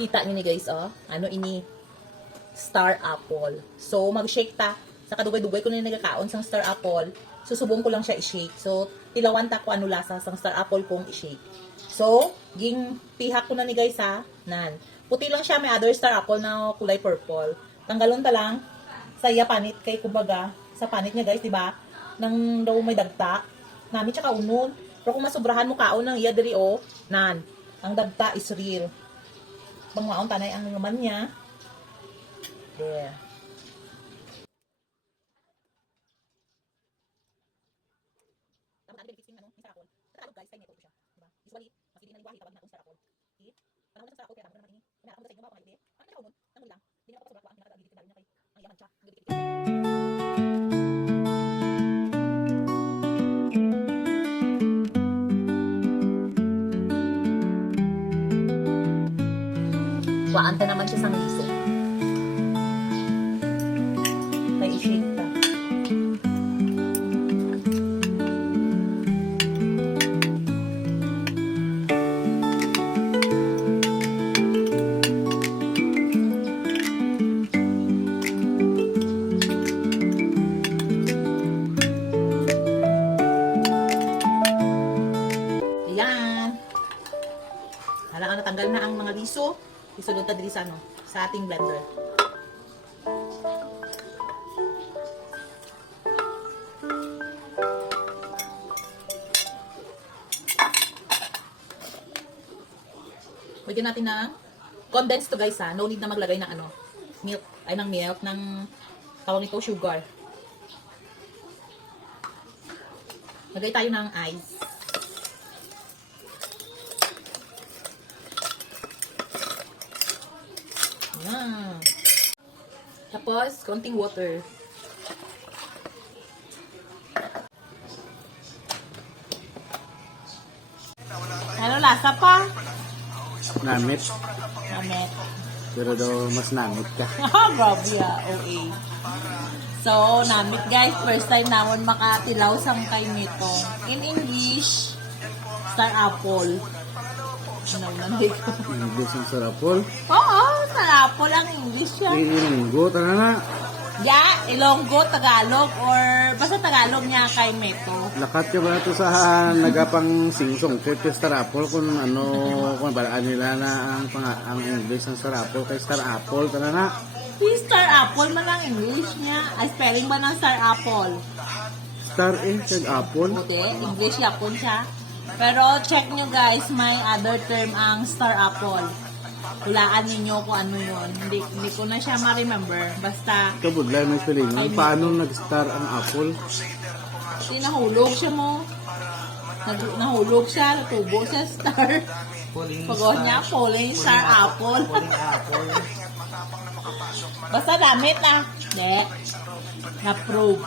Kita niyo ni guys, oh. Ano ini? Star apple. So, mag-shake ta. Sa kadugay-dugay ko na nagkakaon sang star apple. Susubong ko lang siya i-shake. So, tilawan ta ko ano lasa sang star apple kong i-shake. So, ging pihak ko na ni guys ha. Nan. Puti lang siya, may other star apple na kulay purple. Tanggalon ta lang. Saya panit kay kumbaga. Sa panit niya guys, di ba? Nang daw may dagta. Nami tsaka unon. Pero kung masubrahan mo kaon ng iya diri o, nan. Ang dagta is real. Pangwaon tanay ang naman niya. There. Tama natin fixing ano, sa rakol. Sa Tagalog guys, kay neto siya, di ba? Usually, mas hindi na liwahi tawag na kung sa rakol. Okay? Panahon na sa rakol kaya tama naman ini. Kung nakakam sa inyo mga mga ide, ang nakaunon, nang lang. Hindi na pa sobra ko ang nakakagigit na kay ang yaman siya. Ang gigit. Waanta naman siya sang liso. Kaya i-shake ta. Ayan. Hala ka natanggal na ang mga liso. Isulod ta diri sa ano, sa ating blender. Lagyan natin ng condensed to guys ha. No need na maglagay ng ano, milk, ay ng milk, ng tawag nito sugar. Lagay tayo ng ice. Ayan. Tapos, konting water. Ano lasa pa? Namit. Namit. Pero daw mas namit ka. Grabe ah, OA. So, namit guys, first time naman makatilaw sang kay nito. In English, star apple. Ano nanay ko? English ang sarapol. Oo, star apple ang English yan. Ilinggo, tara na. Yeah, Ilonggo, Tagalog, or basta Tagalog niya kay Meto. Lakat ka ba ito sa nagapang singsong trip kay Star Apple kung ano, kung balaan nila na ang English ng Star Apple kay Star Apple, tara na. Si Star Apple man ang English niya. Ay, spelling ba ng Star Apple? Star kay Apple. Okay, English yapon siya. Pero check nyo guys, may other term ang Star Apple. Hulaan ninyo kung ano yun. Hindi ko na siya ma-remember. Basta, Kabudlay ng spellingan. Paano nag-star ang Apple? nahulog siya mo. Nahulog siya, natubo siya star. Pagod niya, Pauline Star Apple. Basta damit ah. Hindi. Na-prove.